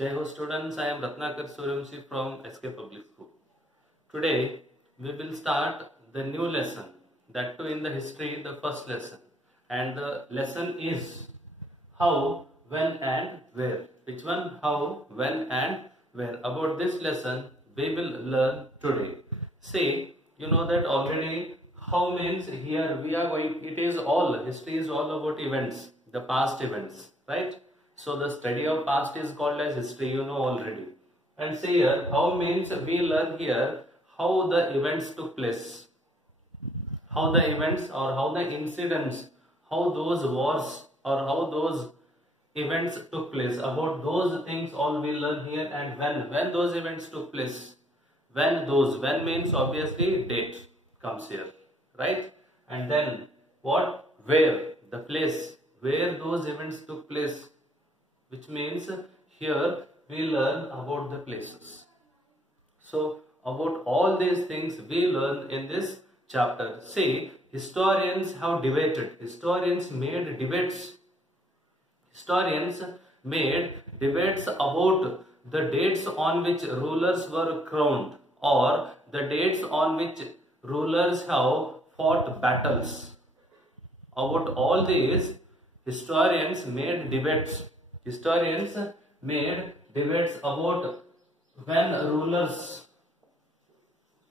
Jai Ho students, I am Ratnakar Suryanshi from SK Public School. Today we will start the new lesson, that too in the history, the first lesson. And the lesson is how, when and where. Which one? How, when and where. About this lesson we will learn today. Say, you know that already. How means here we are going, it is all, history is all about events, the past events, right? So the study of past is called as history, you know already. And say here, how means we learn here how the events took place. How the events or how the incidents, how those wars or how those events took place. About those things all we learn here. And when those events took place. When means obviously date comes here, right? And then what? Where? The place where those events took place, which means here we learn about the places. So about all these things we learn in this chapter. See, historians have debated. Historians made debates. Historians made debates about the dates on which rulers were crowned or the dates on which rulers have fought battles. About all these, historians made debates. Historians made debates about when rulers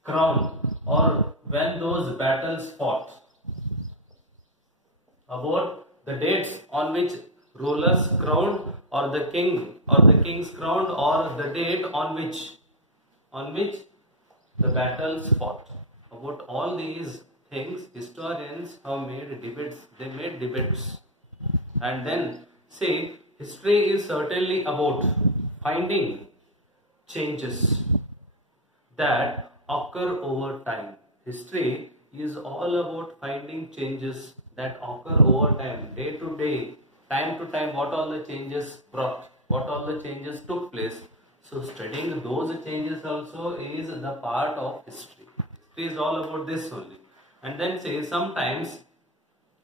crowned or when those battles fought. About the dates on which rulers crowned or the king or the king's crowned or the date on which the battles fought. About all these things historians have made debates. They made debates. And then say history is certainly about finding changes that occur over time. History is all about finding changes that occur over time, day to day, time to time, what all the changes brought, what all the changes took place. So studying those changes also is the part of history. History is all about this only. And then say sometimes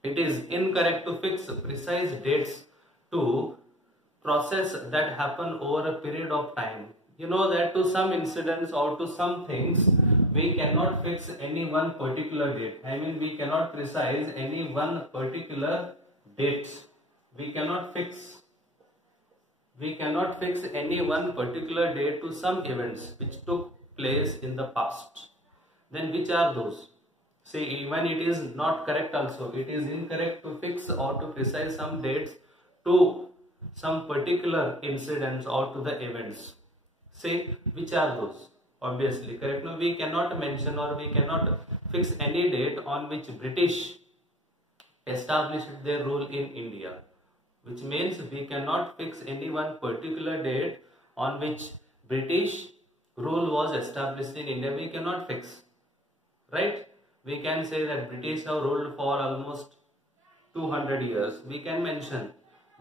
it is incorrect to fix precise dates to process that happen over a period of time. You know that to some incidents or to some things we cannot fix any one particular date. I mean we cannot precise any one particular date. We cannot fix any one particular date to some events which took place in the past. Then which are those? Say even it is not correct also. It is incorrect to fix or to precise some dates to some particular incidents or to the events. Say which are those? Obviously correct. No, we cannot mention or we cannot fix any date on which British established their rule in India. Which means we cannot fix any one particular date on which British rule was established in India. We cannot fix, right? We can say that British have ruled for almost 200 years. We can mention,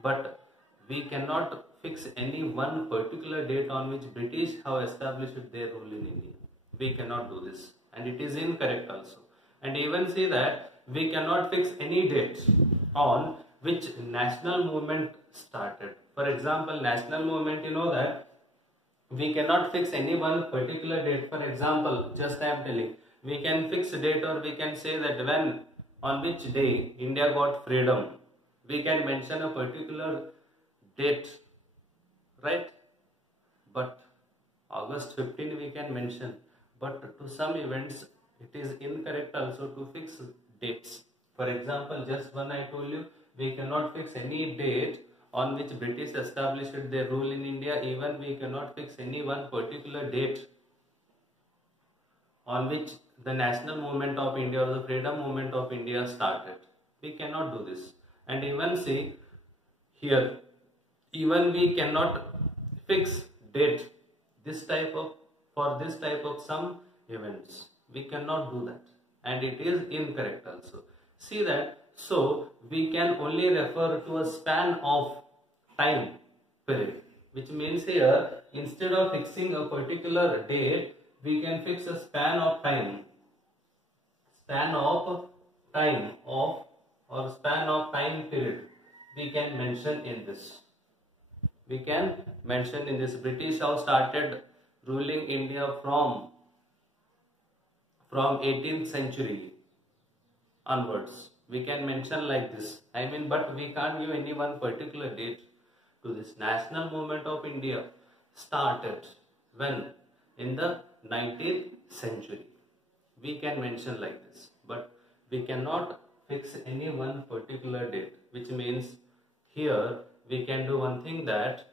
but we cannot fix any one particular date on which British have established their rule in India. We cannot do this, and it is incorrect also. And even say that we cannot fix any date on which national movement started. For example, national movement, you know that we cannot fix any one particular date. For example, just I am telling, we can fix a date or we can say that when, on which day India got freedom. We can mention a particular date, right? But August 15 we can mention. But to some events it is incorrect also to fix dates. For example, just one I told you, we cannot fix any date on which British established their rule in India. Even we cannot fix any one particular date on which the national movement of India or the freedom movement of India started. We cannot do this. And even see here, even we cannot fix date for this type of some events. We cannot do that. And it is incorrect also. See that. So we can only refer to a span of time period, which means here instead of fixing a particular date, we can fix a span of time period we can mention in this. We can mention in this, British have started ruling India from 18th century onwards. We can mention like this. I mean, but we can't give any one particular date to this. National movement of India started when? In the 19th century. We can mention like this, but we cannot fix any one particular date, which means here we can do one thing, that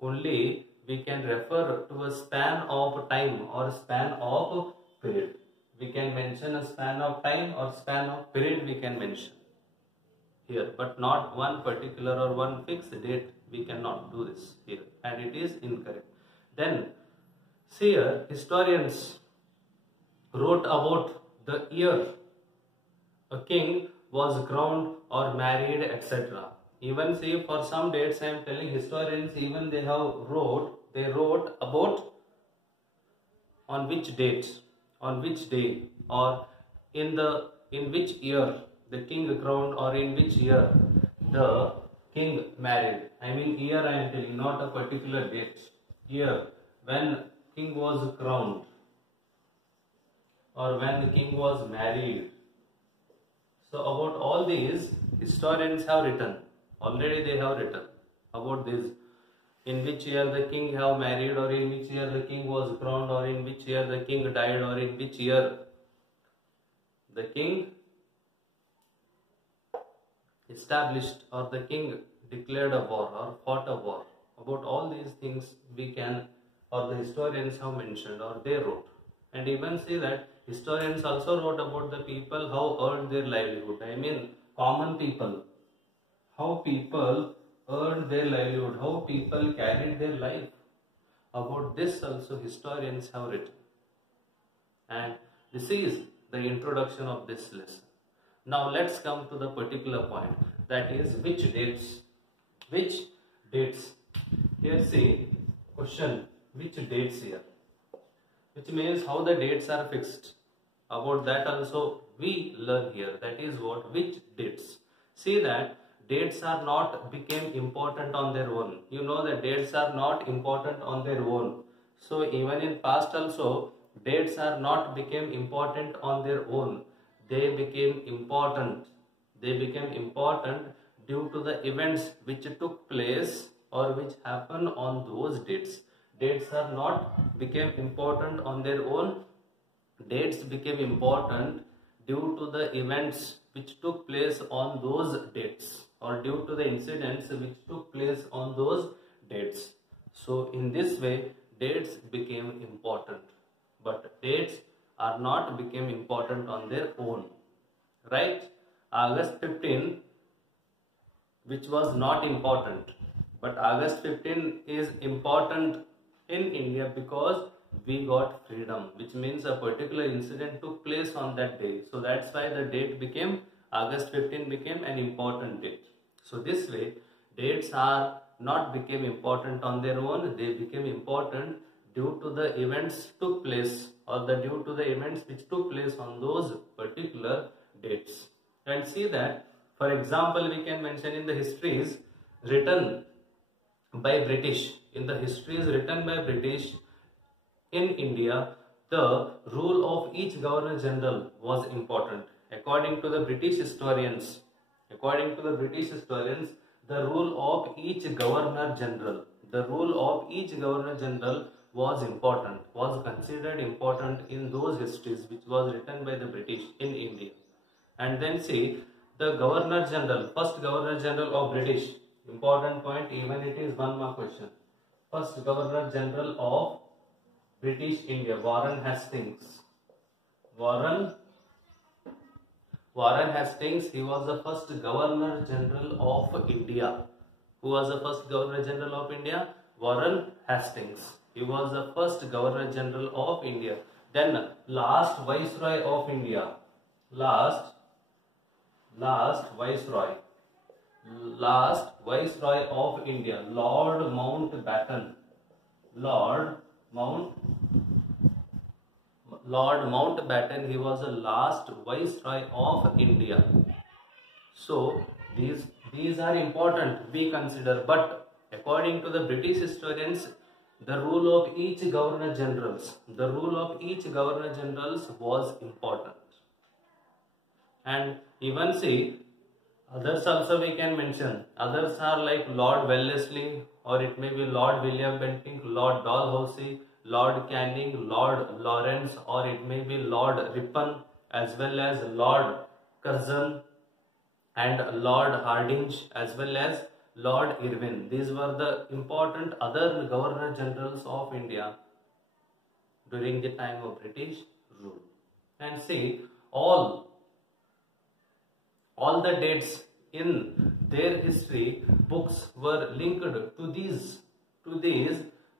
only we can refer to a span of time or span of period. We can mention a span of time or span of period we can mention here, but not one particular or one fixed date. We cannot do this here, and it is incorrect. Then see here, historians wrote about the year a king was crowned or married, etc. Even see, for some dates I am telling, historians even they wrote about on which date, on which day, or in which year the king crowned, or in which year the king married. I mean year I am telling, not a particular date. Year when king was crowned or when the king was married. So about all these historians have written. Already they have written about this. In which year the king have married, or in which year the king was crowned, or in which year the king died, or in which year the king established or the king declared a war or fought a war. About all these things we can, or the historians have mentioned or they wrote. And even see that historians also wrote about the people how earned their livelihood. I mean common people, how people earned their livelihood, how people carried their life. About this also historians have written. And this is the introduction of this lesson. Now let's come to the particular point, that is which dates. Which dates? Here see question, which dates here? Which means how the dates are fixed. About that also we learn here. That is what, which dates. See that dates are not became important on their own. You know that dates are not important on their own. So even in past also dates are not became important on their own. They became important. They became important due to the events which took place or which happened on those dates. Dates are not became important on their own. Dates became important due to the events which took place on those dates, or due to the incidents which took place on those dates. So in this way dates became important, but dates are not became important on their own. Right? August 15, which was not important, but August 15 is important in India because we got freedom, which means a particular incident took place on that day. So that's why the date became, August 15 became an important date. So this way dates are not became important on their own, they became important due to the events took place, or due to the events which took place on those particular dates. And see that, for example, we can mention in the histories written by British, in the histories written by British in India, the rule of each governor general was important. According to the British historians, the rule of each governor general, was important, was considered important in those histories which was written by the British in India. And then see the governor general, first governor general of British, important point, even it is one more question. First governor general of British India, Warren Hastings. Warren Hastings, he was the first governor general of India. Who was the first governor general of India? Warren Hastings. He was the first governor general of India. Then last viceroy of India. Last viceroy of India, Lord Mountbatten. Lord Mountbatten, he was the last viceroy of India. So these are important, we consider, but According to the British historians, the rule of each governor generals was important. And even see, others also we can mention. Others are like Lord Wellesley, or it may be Lord William Bentinck, Lord Dalhousie, Lord Canning, Lord Lawrence, or it may be Lord Ripon, as well as Lord Curzon and Lord Hardinge, as well as Lord Irwin. These were the important other Governor Generals of India during the time of British rule. And see, all the dates in their history books were linked to these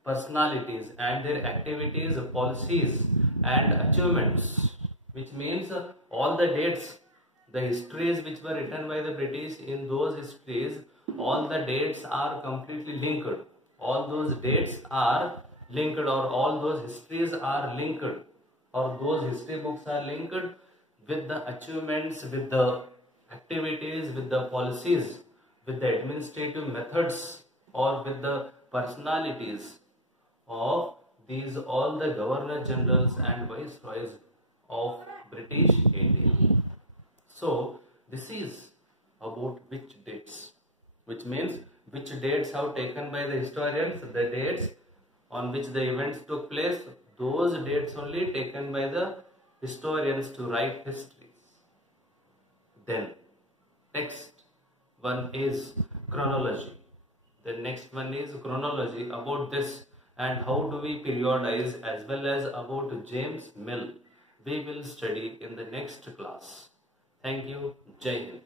personalities and their activities, policies and achievements, which means all the dates, the histories which were written by the British, in those histories all the dates are completely linked. All those dates are linked, or all those histories are linked, or those history books are linked with the achievements, with the activities, with the policies, with the administrative methods, or with the personalities of these all the governor generals and viceroys of British India. So this is about which dates, which means which dates have taken by the historians, the dates on which the events took place, those dates only taken by the historians to write histories. Then next one is chronology. The next one is chronology. About this and how do we periodize, as well as about James Mill, we will study in the next class. Thank you. Jai Hind.